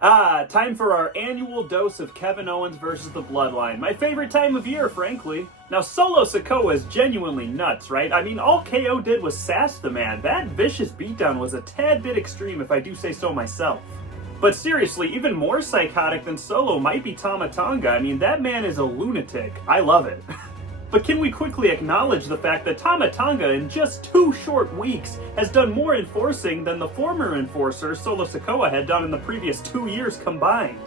Time for our annual dose of Kevin Owens versus the Bloodline. My favorite time of year, frankly. Now, Solo Sikoa is genuinely nuts, right? I mean, all KO did was sass the man. That vicious beatdown was a tad bit extreme, if I do say so myself. But seriously, even more psychotic than Solo might be Toma Tonga. I mean, that man is a lunatic. I love it. But can we quickly acknowledge the fact that Toma Tonga, in just 2 short weeks, has done more enforcing than the former enforcer Solo Sikoa had done in the previous 2 years combined?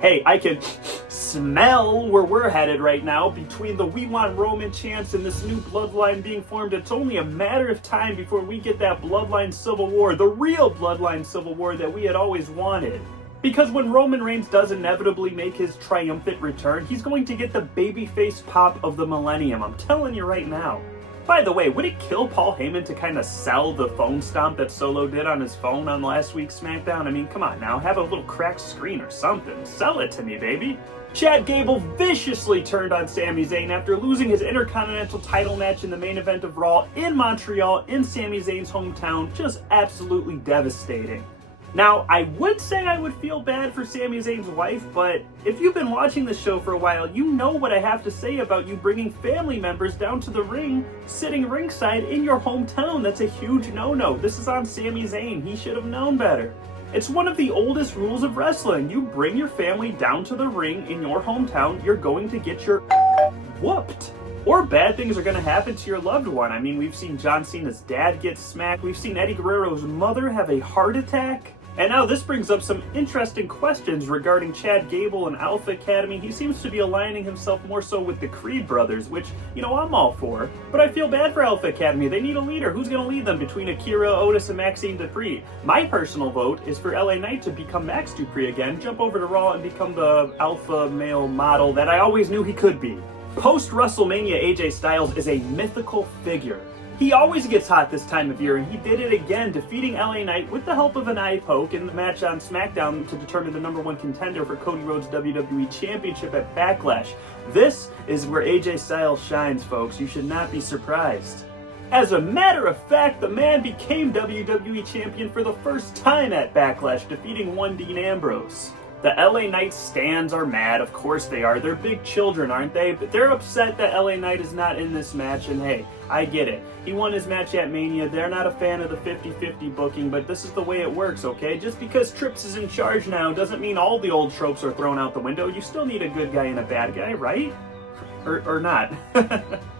Hey, I can smell where we're headed right now. Between the "We Want Roman" chants and this new bloodline being formed, it's only a matter of time before we get that bloodline civil war, the real bloodline civil war that we had always wanted. Because when Roman Reigns does inevitably make his triumphant return, he's going to get the babyface pop of the millennium. I'm telling you right now. By the way, would it kill Paul Heyman to kind of sell the phone stomp that Solo did on his phone on last week's SmackDown? I mean, come on now, have a little cracked screen or something. Sell it to me, baby. Chad Gabel viciously turned on Sami Zayn after losing his Intercontinental title match in the main event of Raw in Montreal in Sami Zayn's hometown. Just absolutely devastating. Now, I would say I would feel bad for Sami Zayn's wife, but if you've been watching the show for a while, you know what I have to say about you bringing family members down to the ring, sitting ringside in your hometown. That's a huge no-no. This is on Sami Zayn. He should have known better. It's one of the oldest rules of wrestling. You bring your family down to the ring in your hometown, you're going to get your whooped. Or bad things are going to happen to your loved one. I mean, we've seen John Cena's dad get smacked. We've seen Eddie Guerrero's mother have a heart attack. And now this brings up some interesting questions regarding Chad Gable and Alpha Academy. He seems to be aligning himself more so with the Creed brothers, which, you know, I'm all for. But I feel bad for Alpha Academy. They need a leader. Who's going to lead them between Akira, Otis, and Maxine Dupree? My personal vote is for LA Knight to become Max Dupree again, jump over to Raw, and become the alpha male model that I always knew he could be. Post-WrestleMania, AJ Styles is a mythical figure. He always gets hot this time of year, and he did it again, defeating LA Knight with the help of an eye poke in the match on SmackDown to determine the #1 contender for Cody Rhodes' WWE Championship at Backlash. This is where AJ Styles shines, folks. You should not be surprised. As a matter of fact, the man became WWE Champion for the first time at Backlash, defeating one Dean Ambrose. The LA Knight stans are mad, of course they are. They're big children, aren't they? But they're upset that LA Knight is not in this match, and hey, I get it. He won his match at Mania. They're not a fan of the 50-50 booking, but this is the way it works, okay? Just because Trips is in charge now doesn't mean all the old tropes are thrown out the window. You still need a good guy and a bad guy, right? Or not.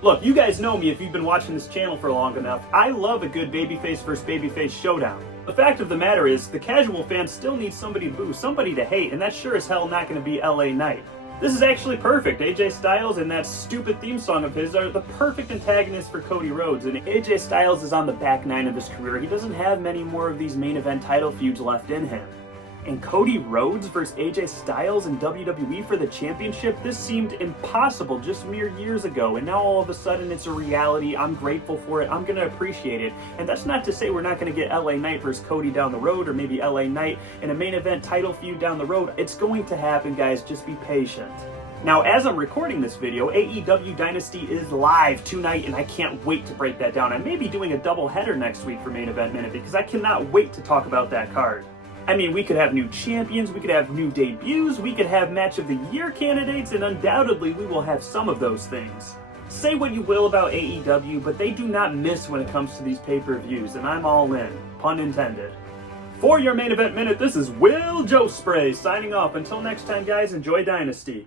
Look, you guys know me if you've been watching this channel for long enough. I love a good babyface versus babyface showdown. The fact of the matter is, the casual fan still needs somebody to boo, somebody to hate, and that's sure as hell not going to be LA Knight. This is actually perfect. AJ Styles and that stupid theme song of his are the perfect antagonists for Cody Rhodes, and AJ Styles is on the back nine of his career. He doesn't have many more of these main event title feuds left in him. And Cody Rhodes versus AJ Styles in WWE for the championship, this seemed impossible just mere years ago, and now all of a sudden it's a reality. I'm grateful for it. I'm going to appreciate it. And that's not to say we're not going to get LA Knight versus Cody down the road, or maybe LA Knight in a main event title feud down the road. It's going to happen, guys. Just be patient. Now, as I'm recording this video, AEW Dynasty is live tonight, and I can't wait to break that down. I may be doing a double header next week for Main Event Minute, because I cannot wait to talk about that card. I mean, we could have new champions, we could have new debuts, we could have match of the year candidates, and undoubtedly we will have some of those things. Say what you will about AEW, but they do not miss when it comes to these pay-per-views, and I'm all in. Pun intended. For your Main Event Minute, this is Will Joe Spray signing off. Until next time, guys, enjoy Dynasty.